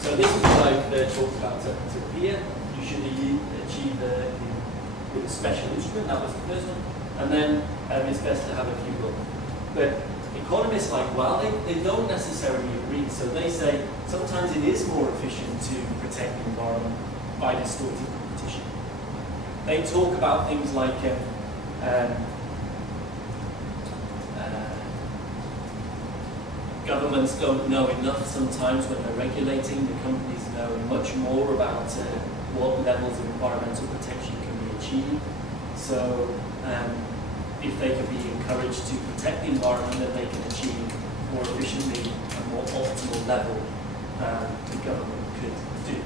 So this is what I've talked about. So here, you should achieve with a special instrument. That was the first one. And then it's best to have a few goals. But economists like, well, they don't necessarily agree. So they say sometimes it is more efficient to protect the environment by distorting competition. They talk about things like governments don't know enough sometimes when they're regulating. The companies know much more about what levels of environmental protection can be achieved. So if they can be encouraged to protect the environment, then they can achieve more efficiently a more optimal level the government could do.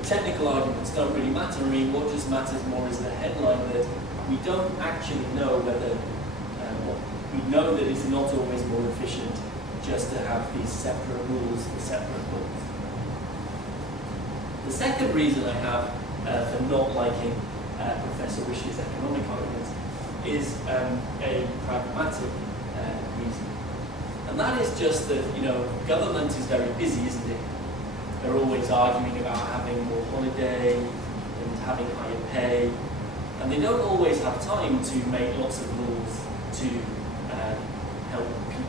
The technical arguments don't really matter. I mean, what just matters more is the headline that we don't actually know whether, we know that it's not always more efficient just to have these separate rules for separate goals. The second reason I have for not liking Professor Wish's economic arguments is a pragmatic reason. And that is just that, government is very busy, isn't it? They're always arguing about having more holiday and having higher pay. And they don't always have time to make lots of rules to help people.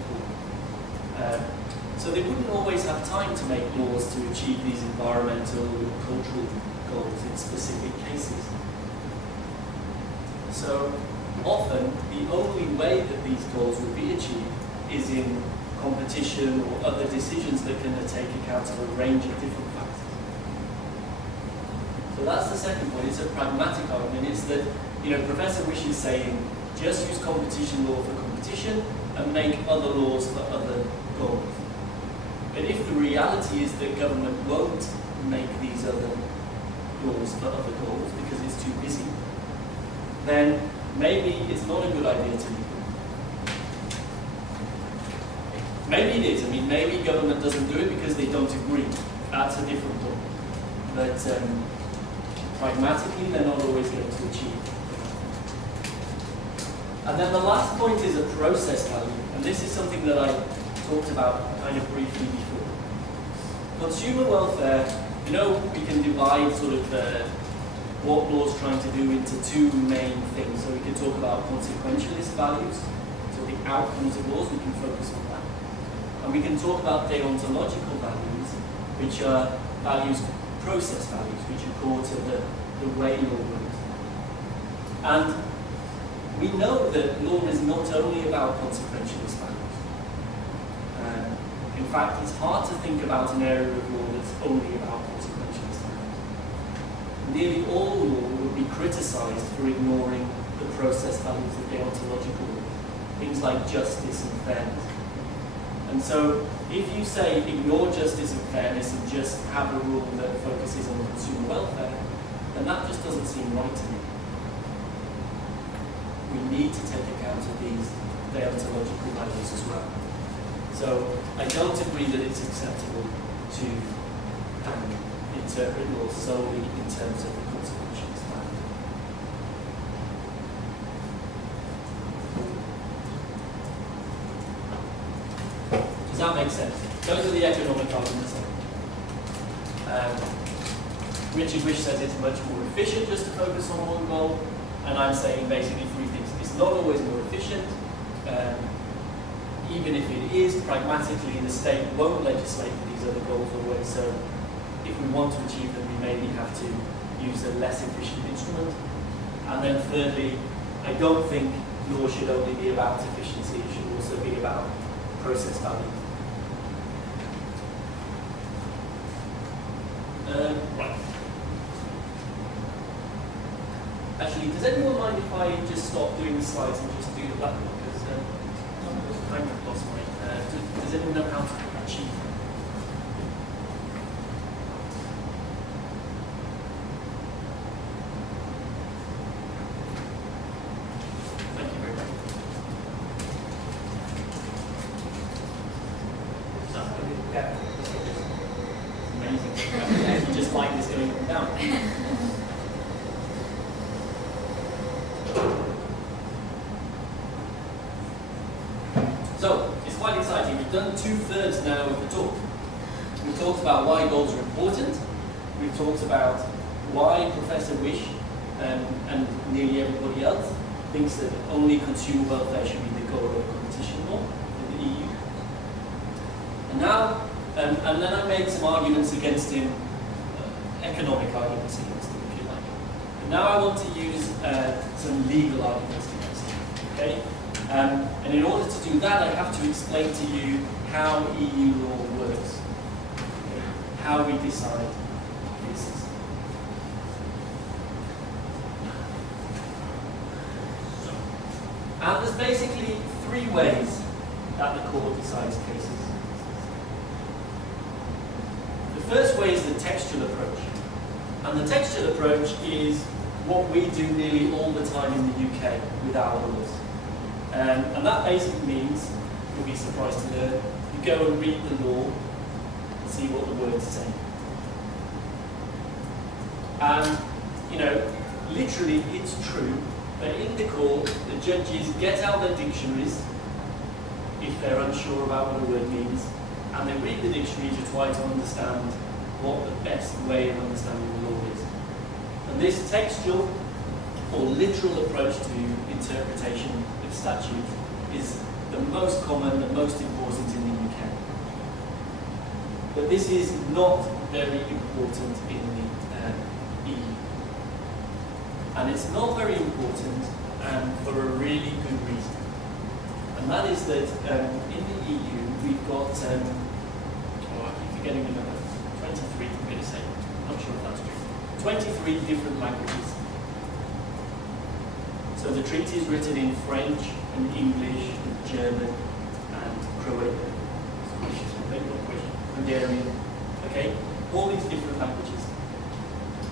So they wouldn't always have time to make laws to achieve these environmental or cultural goals in specific cases. So often, the only way that these goals will be achieved is in competition or other decisions that can take account of a range of different factors. So that's the second point. It's a pragmatic argument. It's that, Professor Wish is saying, just use competition law for competition and make other laws for other goals. But if the reality is that government won't make these other laws for other goals because it's too busy, then maybe it's not a good idea to leave them. Maybe it is. I mean, maybe government doesn't do it because they don't agree. That's a different point. But pragmatically, they're not always going to achieve. And then the last point is a process value. And this is something that I talked about kind of briefly before. Consumer welfare, we can divide sort of what law's trying to do into two main things. So we can talk about consequentialist values, so the outcomes of laws, we can focus on that. And we can talk about deontological values, which are values, process values, which are core to the way law works. And we know that law is not only about consequentialist values. In fact, it's hard to think about an area of law that's only about consequentialist values. Nearly all law would be criticized for ignoring the process values of deontological law, things like justice and fairness. And so, if you say ignore justice and fairness and just have a rule that focuses on consumer welfare, then that just doesn't seem right to me. We need to take account of these deontological values as well. So I don't agree that it's acceptable to interpret law solely in terms of the consequentialist value. Does that make sense? Those are the economic arguments. Richard Wish says it's much more efficient just to focus on one goal, and I'm saying basically three things. It's not always more efficient. Even if it is, pragmatically, the state won't legislate for these other goals always. So if we want to achieve them, we maybe have to use a less efficient instrument. And then thirdly, I don't think law should only be about efficiency. It should also be about process value. Right. Actually, does anyone mind if I just stop doing the slides and just do the black one? Because I kind of lost my. Does anyone know how to achieve? Thank you very much. Yeah. Amazing. Just like this going up and down. So, it's quite exciting. It done 2/3 now of the talk. We've talked about why goals are important. We've talked about why Professor Wish and nearly everybody else thinks that only consumer welfare should be the goal of competition law in the EU. And now, and then I made some arguments against him, economic arguments against him, if you like. But now I want to use some legal arguments against him. Okay? And in order to do that, I have to explain to you how EU law works, okay? How we decide cases. And there's basically 3 ways that the court decides cases. The first way is the textual approach. And the textual approach is what we do nearly all the time in the UK with our laws. And that basically means, you'll be surprised to learn, you go and read the law and see what the words say. And, you know, literally it's true that in the court, the judges get out their dictionaries if they're unsure about what a word means, and they read the dictionary to try to understand what the best way of understanding the law is. And this textual or literal approach to interpretation of statute is the most common, the most important in the UK. But this is not very important in the EU. And it's not very important for a really good reason. And that is that in the EU we've got, I keep forgetting the number, 23, I'm going to say, I'm not sure if that's true, 23 different languages. So the treaty is written in French and English and German and Croatian, Hungarian, okay? All these different languages.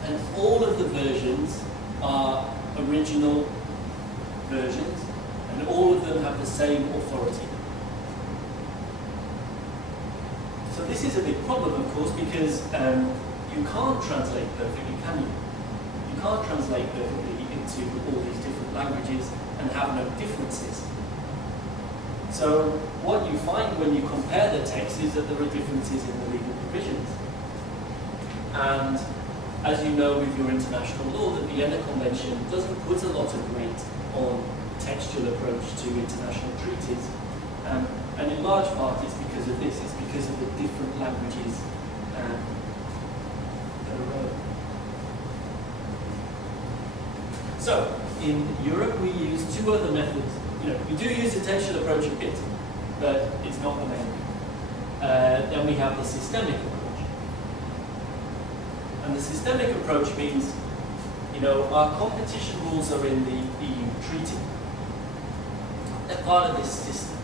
And all of the versions are original versions, and all of them have the same authority. So this is a big problem, of course, because you can't translate perfectly, can you? You can't translate perfectly into all these different languages and have no differences. So what you find when you compare the texts is that there are differences in the legal provisions. And as you know with your international law, the Vienna Convention doesn't put a lot of weight on textual approach to international treaties. And in large part it's because of this, it's because of the different languages that are relevant. So, in Europe we use 2 other methods. You know, we do use the textual approach a bit, but it's not the main. Then we have the systemic approach. And the systemic approach means, you know, our competition rules are in the EU treaty. They're part of this system.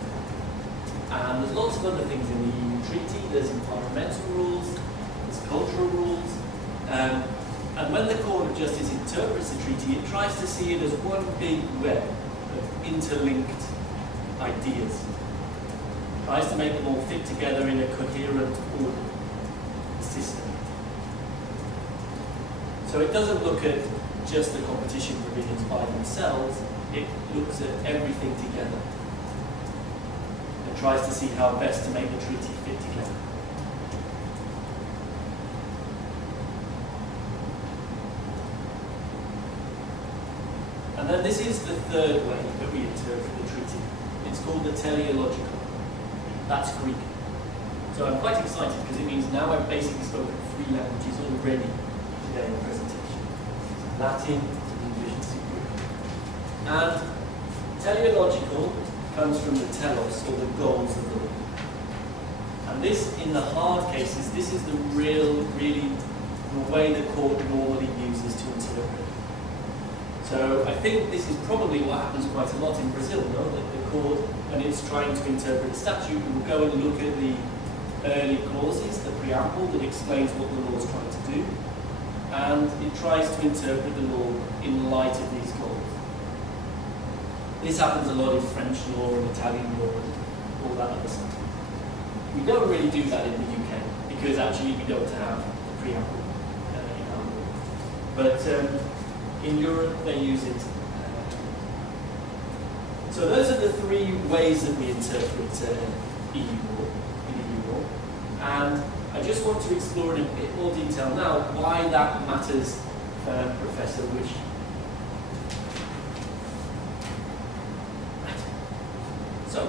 And there's lots of other things in the EU treaty. There's environmental rules, there's cultural rules. And when the Court of Justice interprets the treaty, it tries to see it as one big web of interlinked ideas. It tries to make them all fit together in a coherent order, system. So it doesn't look at just the competition provisions by themselves, it looks at everything together. It tries to see how best to make the treaty fit together. And then this is the 3rd way that we interpret the treaty. It's called the teleological. That's Greek. So I'm quite excited because it means now I've basically spoken 3 languages already today in the presentation. Latin, English, and Greek. And teleological comes from the telos, or the goals of the law. And this, in the hard cases, this is the really the way the court normally uses to interpret. So I think this is probably what happens quite a lot in Brazil, no? That the court, when it's trying to interpret a statute, will go and look at the early clauses, the preamble that explains what the law is trying to do, and it tries to interpret the law in light of these goals. This happens a lot in French law and Italian law and all that other stuff. We don't really do that in the UK, because actually we don't have the preamble in our law. But in Europe, they use it. So those are the 3 ways that we interpret EU law. And I just want to explore in a bit more detail now why that matters for Professor Wish. So,